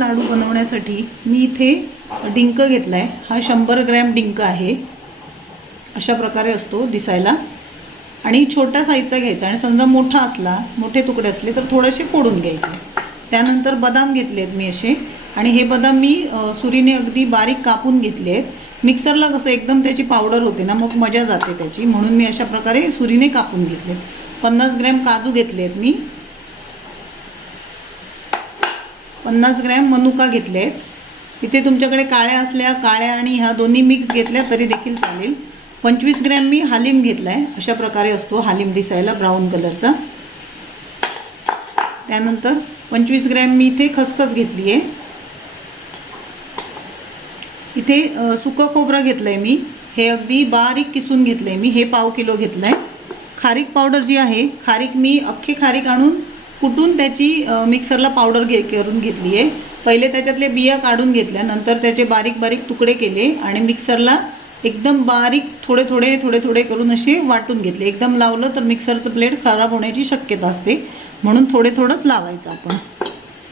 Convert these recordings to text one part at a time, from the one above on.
लाडू बनवण्यासाठी मी इथे डिंक घेतला आहे हा शंभर ग्रॅम डिंक आहे. अशा प्रकारे असतो दिसायला. आणि छोट्या साईजचा घ्यायचा. आणि समजा मोठा असला मोठे तुकडे असले तर थोडेसे फोडून घ्यायचे. त्यानंतर बदाम घेतले आहेत मी असे. आणि हे बदाम मी सुरीने अगदी बारीक कापून घेतले आहेत मिक्सरला कसं एकदम त्याची पावडर होते ना मग मजा जाते त्याची. म्हणून मी अशा प्रकारे सुरीने कापून घेतले पन्नास ग्रॅम काजू घेतले आहेत मी. पन्नास ग्रॅम मनुका घेतले आहेत. इथे तुमच्याकडे काळ्या असल्या काळ्या आणि ह्या दोन्ही मिक्स घेतल्या तरी देखील चालेल. पंचवीस ग्रॅम मी हालिम घेतला आहे अशा प्रकारे असतो हालिम दिसायला ब्राऊन कलरचा त्यानंतर पंचवीस ग्रॅम मी इथे खसखस घेतली आहे इथे सुकं खोबरं घेतलं आहे मी. हे अगदी बारीक किसून घेतलं आहे मी. हे पाव किलो घेतलं आहे खारीक पावडर जी आहे खारीक मी अख्खी खारीक आणून कुठून त्याची मिक्सरला पावडर घे करून घेतली आहे. पहिले त्याच्यातले बिया काढून घेतल्या नंतर त्याचे बारीक बारीक तुकडे केले आणि मिक्सरला एकदम बारीक थोडे थोडे थोडे थोडे करून असे वाटून घेतले. एकदम लावलं तर मिक्सरचं प्लेट खराब होण्याची शक्यता असते. म्हणून थोडे थोडंच लावायचं आपण.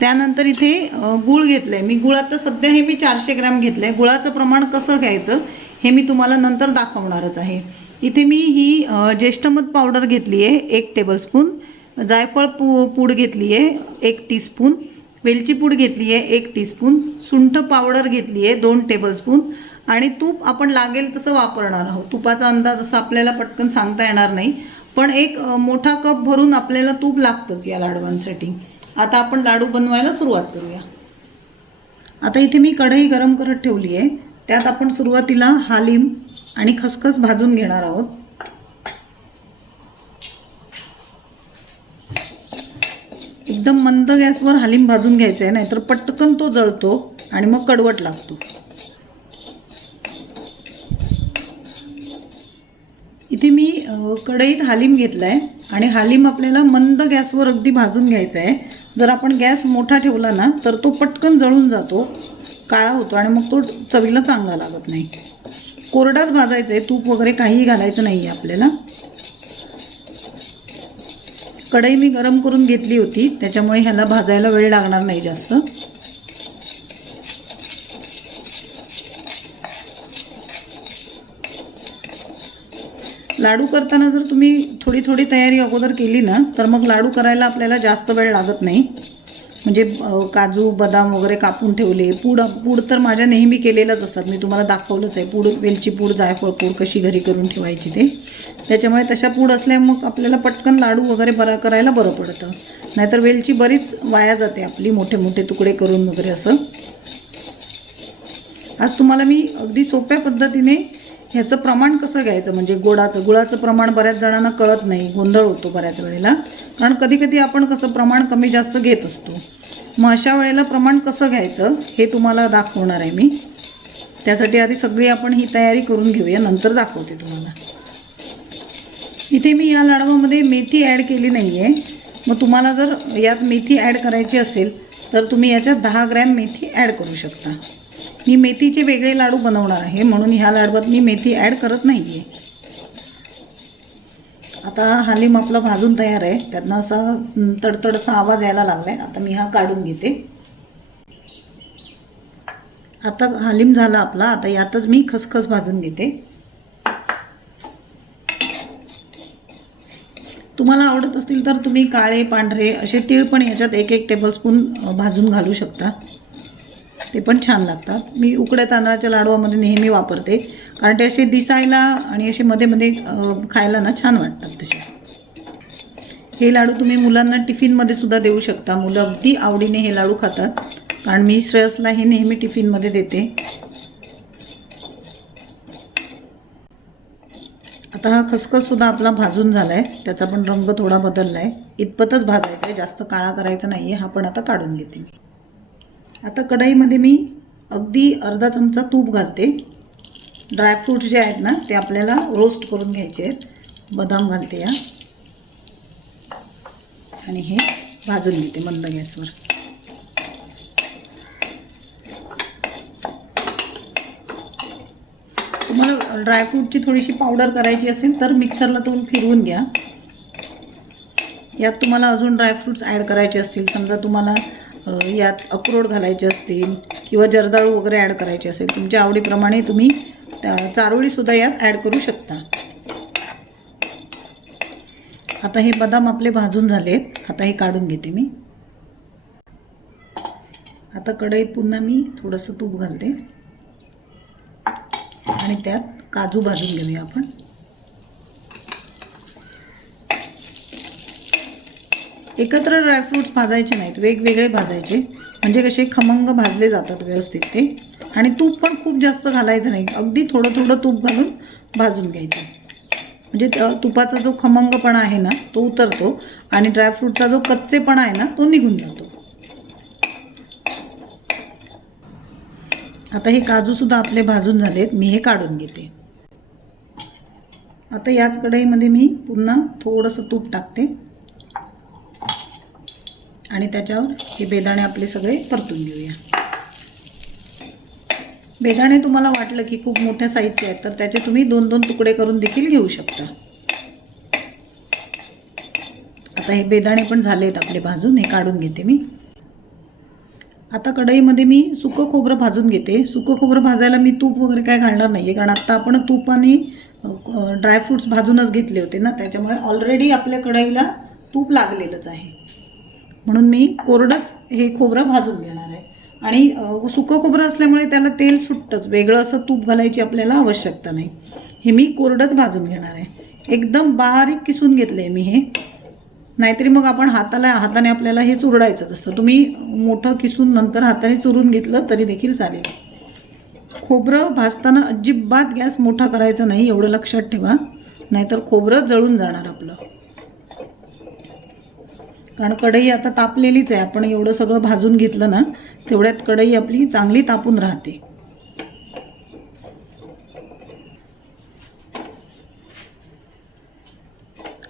त्यानंतर इथे गूळ घेतलं आहे मी गुळात सध्या हे मी चारशे ग्रॅम घेतलं आहे गुळाचं प्रमाण कसं घ्यायचं हे मी तुम्हाला नंतर दाखवणारच आहे. इथे मी ही ज्येष्ठमध पावडर घेतली आहे एक टेबलस्पून जायफळ पू पूड घेतली आहे एक टीस्पून वेलची पूड घेतली आहे एक टीस्पून सुंठ पावडर घेतली आहे दोन टेबलस्पून आणि तूप आपण लागेल तसं वापरणार आहोत. तुपाचा अंदाज असं आपल्याला पटकन सांगता येणार नाही. पण एक मोठा कप भरून आपल्याला तूप लागतंच या लाडवांसाठी. आता आपण लाडू बनवायला सुरुवात करूया. आता इथे मी कढई गरम करत ठेवली आहे त्यात आपण सुरुवातीला हालीम आणि खसखस भाजून घेणार आहोत. एकदम मंद गॅसवर हालिम भाजून घ्यायचं आहे नाहीतर पटकन तो जळतो आणि मग कडवट लागतो. इथे मी कढईत हालीम घेतला आहे आणि हालीम आपल्याला मंद गॅसवर अगदी भाजून घ्यायचा आहे जर आपण गॅस मोठा ठेवला ना तर तो पटकन जळून जातो काळा होतो आणि मग तो चवीला चांगला लागत नाही. कोरडाच भाजायचं आहे तूप वगैरे काहीही घालायचं नाही आहे आपल्याला. कढई मी गरम करून घेतली होती त्याच्यामुळे ह्याला भाजायला वेळ लागणार नाही जास्त. लाडू करताना जर तुम्ही थोडी थोडी तयारी अगोदर केली ना तर मग लाडू करायला आपल्याला जास्त वेळ लागत नाही. म्हणजे काजू बदाम वगैरे कापून ठेवले. पूड पूड तर माझ्या नेहमी केलेलंच असतात. मी तुम्हाला दाखवलंच आहे. पूड वेलची पूड जायफळ पूड कशी घरी करून ठेवायची ते. त्याच्यामुळे तशा पूड असल्या मग आपल्याला पटकन लाडू वगैरे बरा करायला बरं पडतं. नाहीतर वेलची बरीच वाया जाते आपली मोठे मोठे तुकडे करून वगैरे असं. आज तुम्हाला मी अगदी सोप्या पद्धतीने ह्याचं प्रमाण कसं घ्यायचं? म्हणजे गोडाचं गुळाचं प्रमाण बऱ्याच जणांना कळत नाही गोंधळ होतो बऱ्याच वेळेला. कारण कधी कधी आपण कसं प्रमाण कमी जास्त घेत असतो. मग अशा वेळेला प्रमाण कसं घ्यायचं हे तुम्हाला दाखवणार आहे मी. त्यासाठी आधी सगळी आपण ही तयारी करून घेऊया नंतर दाखवते तुम्हाला. इथे मी या लाडवामध्ये मेथी ॲड केली नाही आहे मग तुम्हाला जर यात मेथी ॲड करायची असेल तर तुम्ही याच्यात दहा ग्रॅम मेथी ॲड करू शकता. मी मेथीचे वेगळे लाडू बनवणार आहे म्हणून ह्या लाडवात मी मेथी ॲड करत नाही आहे आता हालीम हालिम आपला भाजून तयार आहे. त्यांना असा तडतडचा आवाज यायला लागला आहे आता मी हा काढून घेते. आता हालिम झाला आपला. आता यातच मी खसखस भाजून घेते. तुम्हाला आवडत असतील तर तुम्ही काळे पांढरे असे तीळ पण याच्यात एक एक टेबलस्पून भाजून घालू शकता. ते पण छान लागतात. मी उकड्या तांदळाच्या लाडवामध्ये नेहमी वापरते. कारण ते असे दिसायला आणि असे मध्ये मध्ये खायला ना छान वाटतात तसे. हे लाडू तुम्ही मुलांना टिफिनमध्ये सुद्धा देऊ शकता. मुलं अगदी आवडीने हे लाडू खातात. कारण मी श्रेयसला हे नेहमी टिफिनमध्ये देते. आता हा खसखससुद्धा आपला भाजून झाला आहे त्याचा पण रंग थोडा बदलला आहे इतपतच भाजायचा आहे जास्त काळा करायचा नाही आहे हा पण आता काढून घेते मी. आता कढईमध्ये मी अगदी अर्धा चमचा तूप घालते. ड्रायफ्रूट्स जे आहेत ना ते आपल्याला रोस्ट करून घ्यायचे आहेत. बदाम घालते या. आणि हे भाजून घेते मंद गॅसवर तुम्हाला ड्रायफ्रूटची थोडीशी पावडर करायची असेल तर मिक्सरला तुम्ही फिरवून घ्या. यात तुम्हाला अजून ड्रायफ्रूट्स ॲड करायचे असतील. समजा तुम्हाला यात अक्रोड घालायचे असतील किंवा जर्दाळू वगैरे ॲड करायचे असेल तुमच्या आवडीप्रमाणे तुम्ही त्या चारोळीसुद्धा यात ॲड करू शकता. आता हे बदाम आपले भाजून झालेत. आता हे काढून घेते मी. आता कढईत पुन्हा मी थोडंसं तूप घालते. आणि त्यात काजू भाजून घेऊया आपण. एकत्र ड्रायफ्रूट्स भाजायचे नाहीत वेगवेगळे भाजायचे. म्हणजे कसे खमंग भाजले जातात व्यवस्थित ते. आणि तूप पण खूप जास्त घालायचं नाही. अगदी थोडं थोडं तूप घालून भाजून घ्यायचं. म्हणजे तुपाचा जो खमंगपणा आहे ना तो उतरतो. आणि ड्रायफ्रूटचा जो कच्चेपणा आहे ना तो निघून जातो. आता हे काजूसुद्धा आपले भाजून झालेत. मी हे काढून घेते. आता याच कढईमध्ये मी पुन्हा थोडंसं तूप टाकते. आणि त्याच्यावर हे बेदाणे आपले सगळे परतून घेऊया. बेदाणे तुम्हाला वाटलं की खूप मोठ्या साईजचे आहेत तर त्याचे तुम्ही दोन दोन तुकडे करून देखील घेऊ शकता. आता हे बेदाणे पण झालेत आपले भाजून हे काढून घेते मी. आता कढईमध्ये मी सुकं खोबरं भाजून घेते. सुकं खोबरं भाजायला मी तूप वगैरे काय घालणार नाही आहे कारण आत्ता आपण तूप आणि ड्रायफ्रूट्स भाजूनच घेतले होते ना. त्याच्यामुळे ऑलरेडी आपल्या कढईला तूप लागलेलंच आहे. म्हणून मी कोरडंच हे खोबरं भाजून घेणार आहे. आणि सुकं खोबरं असल्यामुळे त्याला तेल सुटतंच. वेगळं असं तूप घालायची आपल्याला आवश्यकता नाही. हे मी कोरडंच भाजून घेणार आहे. एकदम बारीक किसून घेतलं आहे मी हे. नाहीतरी मग आपण हाताला हाताने आपल्याला हे चुरडायचंच असतं. तुम्ही मोठं किसून नंतर हाताने चुरून घेतलं तरी देखील चालेल. खोबरं भाजताना अजिबात गॅस मोठा करायचा नाही एवढं लक्षात ठेवा. नाहीतर खोबरं जळून जाणार आपलं. कारण कढई आता तापलेलीच आहे. आपण एवढं सगळं भाजून घेतलं ना तेवढ्यात कढई आपली चांगली तापून राहते.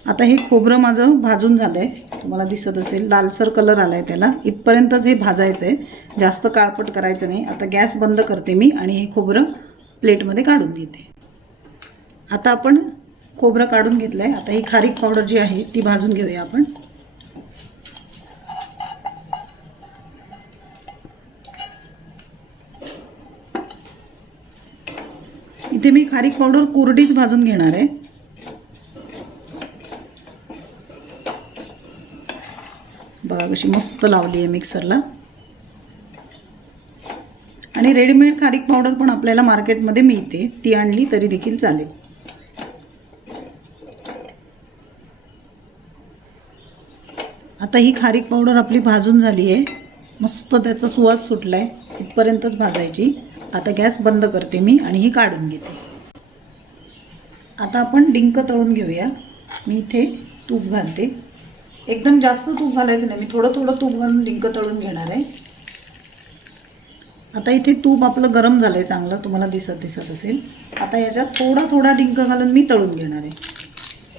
आता हे खोबरं माझं भाजून झालं आहे तुम्हाला दिसत असेल लालसर कलर आला आहे त्याला. इथपर्यंतच हे भाजायचं आहे जास्त काळपट करायचं नाही. आता गॅस बंद करते मी आणि हे खोबरं प्लेटमध्ये काढून घेते. आता आपण खोबरं काढून घेतलं आहे आता ही खारीक पावडर जी आहे ती भाजून घेऊया आपण. इथे मी खारीक पावडर कोरडीच भाजून घेणार आहे. अशी मस्त लावली आहे मिक्सरला आणि रेडीमेड खारीक पावडर पण आपल्याला मार्केटमध्ये मिळते. ती आणली तरी देखील चालेल. आता ही खारीक पावडर आपली भाजून झाली आहे. मस्त त्याचा सुवास सुटला आहे इथपर्यंतच भाजायची. आता गॅस बंद करते मी आणि ही काढून घेते. आता आपण डिंक तळून घेऊया. मी इथे तूप घालते. एकदम जास्त तूप घालायचं नाही. मी थोडं थोडं तूप घालून डिंक तळून घेणार आहे. आता इथे तूप आपलं गरम झालं आहे चांगलं. तुम्हाला दिसत दिसत असेल. आता याच्यात थोडा थोडा डिंक घालून मी तळून घेणार आहे.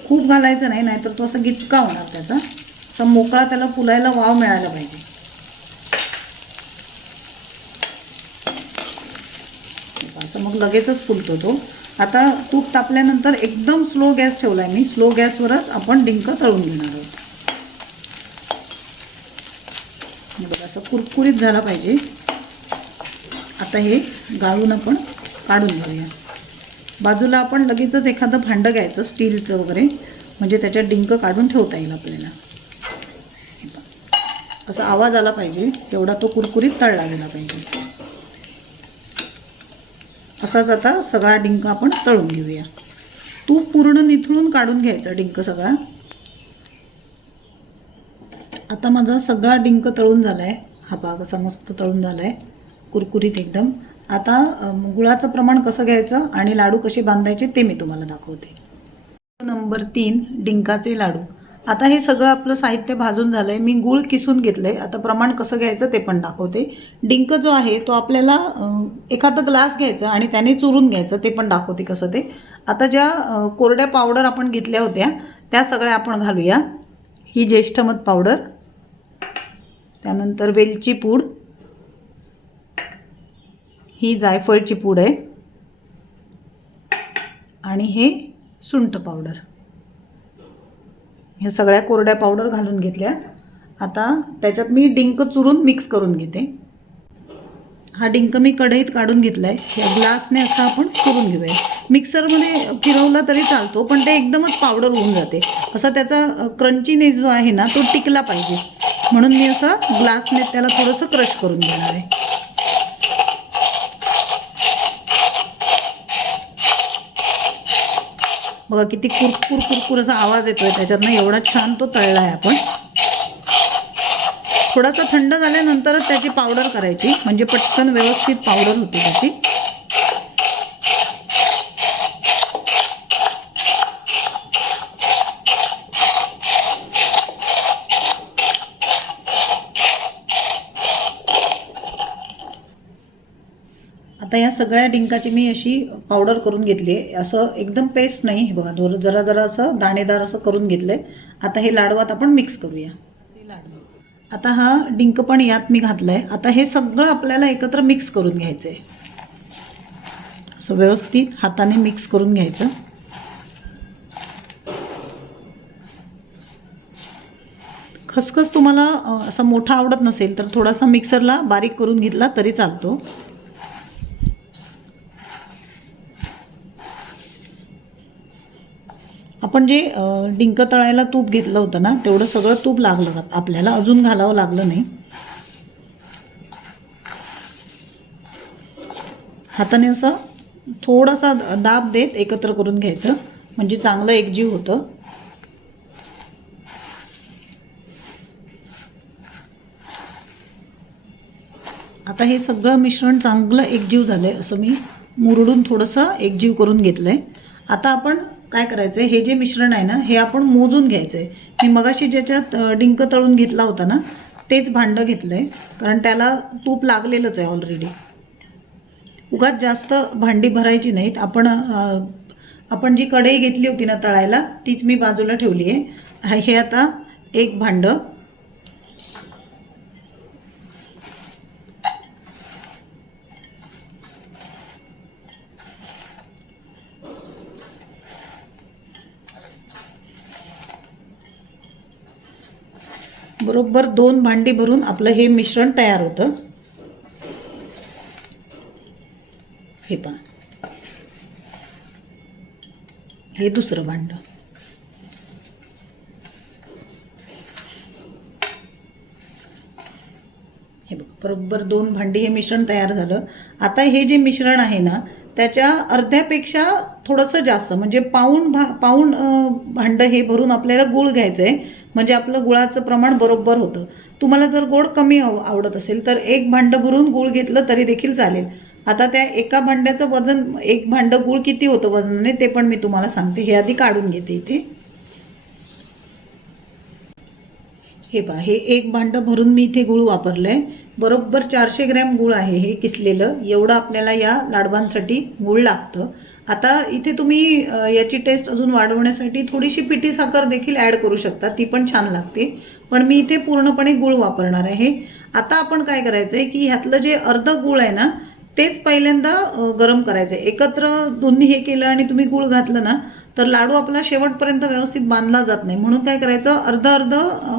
खूप घालायचं नाही नाहीतर तो असा गिचका होणार त्याचा. असा मोकळा त्याला फुलायला वाव मिळायला पाहिजे. असं मग लगेचच फुलतो तो. आता तूप तापल्यानंतर एकदम स्लो गॅस ठेवला आहे मी. स्लो गॅसवरच आपण डिंक तळून घेणार आहोत. हे बघा असं कुरकुरीत झाला पाहिजे. आता हे गाळून आपण काढून घेऊया. बाजूला आपण लगेचच एखादं भांडं घ्यायचं स्टीलचं वगैरे. म्हणजे त्याच्यात डिंक काढून ठेवता येईल आपल्याला. असा आवाज आला पाहिजे तेवढा तो कुरकुरीत तळला गेला पाहिजे. असाच आता सगळा डिंक आपण तळून घेऊया. तूप पूर्ण निथळून काढून घ्यायचा डिंक सगळा. आता माझा सगळा डिंक तळून झाला आहे हा भाग असा मस्त तळून झाला आहे कुरकुरीत एकदम. आता गुळाचं प्रमाण कसं घ्यायचं आणि लाडू कसे बांधायचे ते मी तुम्हाला दाखवते. नंबर तीन डिंकाचे लाडू. आता हे सगळं आपलं साहित्य भाजून झालं आहे मी गूळ किसून घेतलं आहे आता प्रमाण कसं घ्यायचं ते पण दाखवते. डिंक जो आहे तो आपल्याला एखादा ग्लास घ्यायचा आणि त्याने चुरून घ्यायचं ते पण दाखवते कसं ते. आता ज्या कोरड्या पावडर आपण घेतल्या होत्या त्या सगळ्या आपण घालूया. ही ज्येष्ठमध पावडर. त्यानंतर वेलची पूड. ही जायफळची पूड आहे. आणि हे सुंठ पावडर. ह्या सगळ्या कोरड्या पावडर घालून घेतल्या. आता त्याच्यात मी डिंक चुरून मिक्स करून घेते. हा डिंक मी कढईत काढून घेतला आहे ग्लासने असा आपण करून घेऊया. मिक्सरमध्ये फिरवला तरी चालतो पण ते एकदमच पावडर होऊन जाते. असा त्याचा क्रंचीनेस जो आहे ना तो टिकला पाहिजे. म्हणून मी असं ग्लासने त्याला थोडंसं क्रश करून घेणार आहे. बघा किती कुरकुर कुरकुर असा आवाज येतोय. त्याच्यातनं एवढा छान तो तळला आहे आपण. थोडासा थंड झाल्यानंतरच त्याची पावडर करायची. म्हणजे पटकन व्यवस्थित पावडर होते त्याची. आता या सगळ्या डिंकाची मी अशी पावडर करून घेतली आहे. असं एकदम पेस्ट नाही हे बघा. दोर जरा जरा असं दाणेदार असं करून घेतलं आहे आता हे लाडवात आपण मिक्स करूया. आता हा डिंक पण यात मी घातलं आहे आता हे सगळं आपल्याला एकत्र मिक्स करून घ्यायचं आहे असं व्यवस्थित हाताने मिक्स करून घ्यायचं. खसखस तुम्हाला असा मोठा आवडत नसेल तर थोडासा मिक्सरला बारीक करून घेतला तरी चालतो. आपण जे डिंक तळायला तूप घेतलं होतं ना तेवढं सगळं तूप लागलं आपल्याला अजून घालावं लागलं नाही. हाताने असं थोडासा दाब देत एकत्र करून घ्यायचं. म्हणजे चांगलं एकजीव होतं. आता हे सगळं मिश्रण चांगलं एकजीव झालं आहे असं मी मुरडून थोडंसं एकजीव करून घेतलं आहे आता आपण काय करायचं आहे हे जे मिश्रण आहे ना हे आपण मोजून घ्यायचं आहे मी मगाशी ज्याच्यात डिंक तळून घेतला होता ना तेच भांडं घेतलं आहे कारण त्याला तूप लागलेलंच आहे ऑलरेडी उगाच जास्त भांडी भरायची नाहीत. आपण आपण जी कढई घेतली होती ना तळायला तीच मी बाजूला ठेवली आहे हे आता एक भांडं. बरोबर दोन भांडी भरून आपलं हे मिश्रण तयार होतं. हे पहा. हे दुसरं भांडं. हे बघ बरोबर दोन भांडी हे मिश्रण तयार झालं. आता हे जे मिश्रण आहे ना त्याच्या अर्ध्यापेक्षा थोडंसं जास्त म्हणजे पाऊण भा पाऊण भांडं हे भरून आपल्याला गूळ घ्यायचं आहे म्हणजे आपलं गुळाचं प्रमाण बरोबर होतं. तुम्हाला जर गोड कमी आव आवडत असेल तर एक भांडं भरून गूळ घेतलं तरी देखील चालेल. आता त्या एका भांड्याचं वजन एक भांडं गूळ किती होतं वजनाने ते पण मी तुम्हाला सांगते. हे आधी काढून घेते इथे. हे पहा हे एक भांडं भरून मी इथे गूळ वापरलं आहे बरोबर चारशे ग्रॅम गूळ आहे हे किसलेलं. एवढं आपल्याला या लाडवांसाठी गूळ लागतं. आता इथे तुम्ही याची टेस्ट अजून वाढवण्यासाठी थोडीशी पिठी साखर देखील ॲड करू शकता. ती पण छान लागते. पण मी इथे पूर्णपणे गूळ वापरणार आहे. आता आपण काय करायचं आहे की ह्यातलं जे अर्ध गूळ आहे ना तेच पहिल्यांदा गरम करायचं आहे एकत्र दोन्ही हे केलं आणि तुम्ही गूळ घातलं ना तर लाडू आपला शेवटपर्यंत व्यवस्थित बांधला जात नाही. म्हणून काय करायचं? अर्ध अर्ध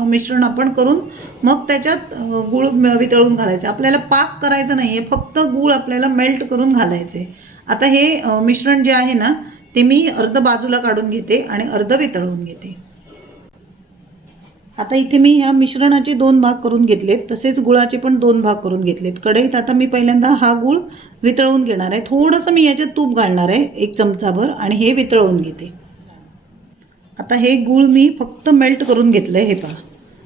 मिश्रण आपण करून मग त्याच्यात गूळ वितळून घालायचं. आपल्याला पाक करायचं नाही आहे फक्त गूळ आपल्याला मेल्ट करून घालायचे. आता हे मिश्रण जे आहे ना ते मी अर्ध बाजूला काढून घेते आणि अर्ध वितळवून घेते. आता इथे मी ह्या मिश्रणाचे दोन भाग करून घेतलेत तसेच गुळाचे पण दोन भाग करून घेतलेत. कढईत आता मी पहिल्यांदा हा गुळ वितळवून घेणार आहे. थोडंसं मी याच्यात तूप घालणार आहे एक चमचाभर आणि हे वितळवून घेते. आता हे गूळ मी फक्त मेल्ट करून घेतलं आहे हे पहा.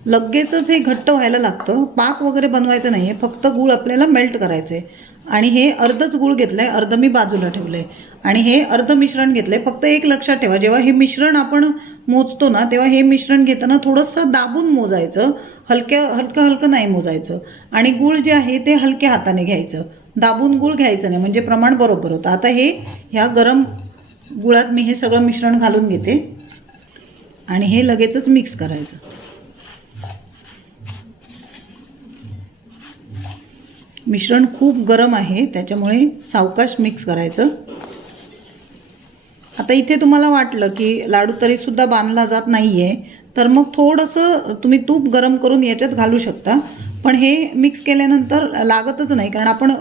लगेचच हे घट्ट व्हायला लागतं. पाक वगैरे बनवायचं नाही आहे फक्त गूळ आपल्याला मेल्ट करायचं आहे आणि हे अर्धच गूळ घेतलं आहे अर्ध मी बाजूला ठेवलं आहे आणि हे अर्ध मिश्रण घेतलं आहे फक्त एक लक्षात ठेवा जेव्हा हे मिश्रण आपण मोजतो ना तेव्हा हे मिश्रण घेताना थोडंसं दाबून मोजायचं. हलक्या हलकं हलकं नाही मोजायचं. आणि गूळ जे आहे ते हलक्या हाताने घ्यायचं. दाबून गूळ घ्यायचं नाही म्हणजे प्रमाण बरोबर होतं. आता हे ह्या गरम गुळात मी हे सगळं मिश्रण घालून घेते. आणि हे लगेचच मिक्स करायचं. मिश्रण खूप गरम आहे त्याच्यामुळे सावकाश मिक्स करायचं. आता इथे तुम्हाला वाटलं की लाडू तरीसुद्धा बांधला जात नाही आहे तर मग थोडंसं तुम्ही तूप गरम करून याच्यात घालू शकता. पण हे मिक्स केल्यानंतर लागतच नाही कारण आपण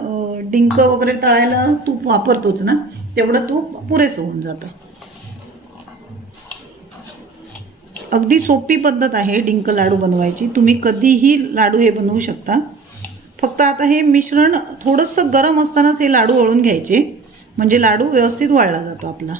डिंक वगैरे तळायला तूप वापरतोच ना तेवढं तूप पुरेसं होऊन जातं. अगदी सोपी पद्धत आहे डिंक लाडू बनवायची. तुम्ही कधीही लाडू हे बनवू शकता. फक्त आता हे मिश्रण थोडंसं गरम असतानाच हे लाडू वळून घ्यायचे. म्हणजे लाडू व्यवस्थित वाळला जातो आपला.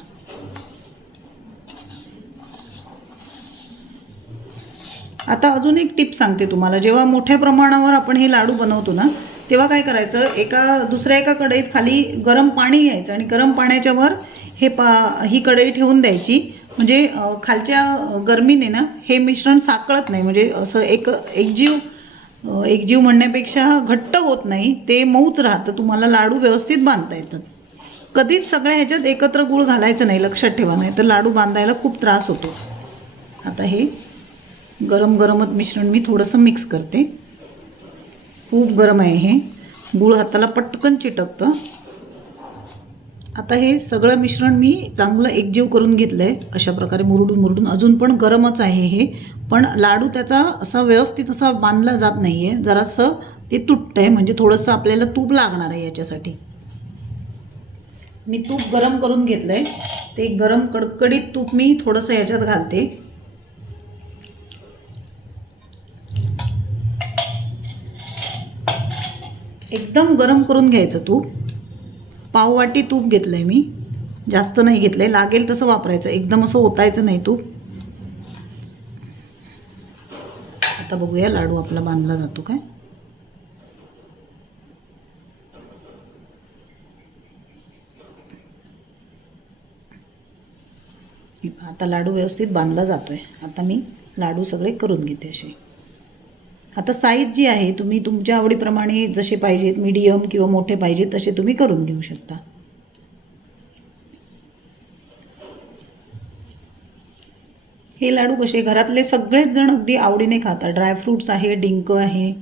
आता अजून एक टिप सांगते तुम्हाला. जेव्हा मोठ्या प्रमाणावर आपण हे लाडू बनवतो ना तेव्हा काय करायचं? एका दुसऱ्या एका कढईत खाली गरम पाणी घ्यायचं आणि गरम पाण्याच्या वर हे पा ही कढई ठेवून द्यायची. म्हणजे खालच्या गरमीने ना हे मिश्रण साकळत नाही. म्हणजे असं एक एकजीव अ, एकजीव म्हणण्यापेक्षा घट्ट होत नाही ते मऊच राहतं तुम्हाला लाडू व्यवस्थित बांधता येतात. कधीच सगळ्या ह्याच्यात एकत्र गूळ घालायचं नाही लक्षात ठेवा नाही तर लाडू बांधायला खूप त्रास होतो. आता हे गरम गरमच मिश्रण मी थोडंसं मिक्स करते. खूप गरम आहे हे. गूळ हाताला पटकन चिटकतं. आता हे सगळं मिश्रण मी चांगलं एकजीव करून घेतलं आहे अशा प्रकारे मुरडून मुरडून. अजून पण गरमच आहे हे. पण लाडू त्याचा असा व्यवस्थित असा बांधला जात नाही आहे जरासं ते तुटतं आहे म्हणजे थोडंसं आपल्याला तूप लागणार आहे याच्यासाठी. मी तूप गरम करून घेतलं आहे ते गरम कडकडीत तूप मी थोडंसं याच्यात घालते. एकदम गरम करून घ्यायचं तूप. पाववाटी तूप घेतलं आहे मी. जास्त नाही घेतलं आहे लागेल तसं वापरायचं. एकदम असं ओतायचं नाही तूप. आता बघूया लाडू आपला बांधला जातो काय. आता लाडू व्यवस्थित बांधला जातो आहे आता मी लाडू सगळे करून घेते असे. आता साईज जी आहे तुम्ही तुमच्या आवडीप्रमाणे जसे पाहिजेत मीडियम किंवा मोठे पाहिजेत तसे तुम्ही करून घेऊ शकता. हे लाडू कसे घरातले सगळेच जण अगदी आवडीने खातात. ड्रायफ्रूट्स आहे डिंक आहे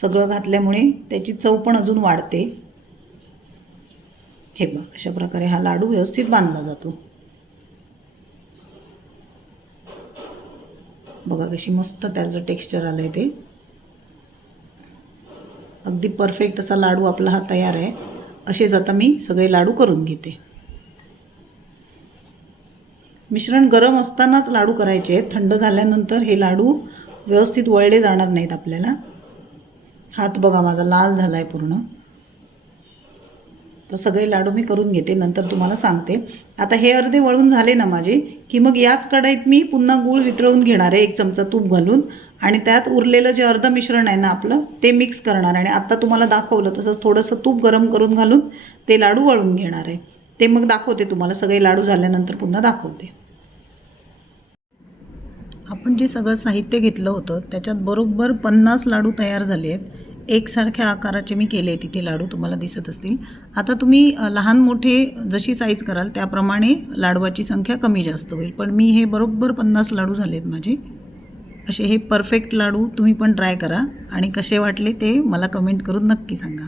सगळं घातल्यामुळे त्याची चव पण अजून वाढते. हे बघ अशा प्रकारे हा लाडू व्यवस्थित बांधला जातो. बघा कशी मस्त त्याचं टेक्स्चर आलं आहे ते. अगदी परफेक्ट असा लाडू आपला हा तयार आहे. असेच आता मी सगळे लाडू करून घेते. मिश्रण गरम असतानाच लाडू करायचे. आहेत थंड झाल्यानंतर हे लाडू व्यवस्थित वळले जाणार नाहीत आपल्याला. हात बघा माझा लाल झाला आहे पूर्ण. तर सगळे लाडू मी करून घेते नंतर तुम्हाला सांगते. आता हे अर्धे वळून झाले ना माझे की मग याच कढईत मी पुन्हा गूळ वितळवून घेणार आहे एक चमचा तूप घालून. आणि त्यात उरलेलं जे अर्ध मिश्रण आहे ना आपलं ते मिक्स करणार आणि आता तुम्हाला दाखवलं तसंच थोडंसं तूप गरम करून घालून ते लाडू वळून घेणार आहे. ते मग दाखवते तुम्हाला सगळे लाडू झाल्यानंतर पुन्हा दाखवते. आपण जे सगळं साहित्य घेतलं होतं त्याच्यात बरोबर पन्नास लाडू तयार झाले आहेत. एकसारख्या आकाराचे मी केले तिथे लाडू तुम्हाला दिसत असतील. आता तुम्ही लहान मोठे जशी साईज कराल त्याप्रमाणे लाडवाची संख्या कमी जास्त होईल. पण मी हे बरोबर पन्नास लाडू झाले आहेत माझे. असे हे परफेक्ट लाडू तुम्ही पण ट्राय करा. आणि कसे वाटले ते मला कमेंट करून नक्की सांगा.